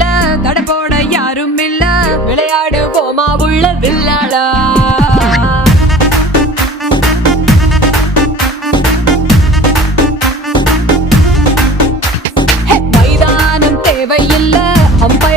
இல்ல தடை போட யாரும் இல்ல விளையாடு போமா உள்ள வில்லாடா மைதானம் தேவையில்ல அம்பை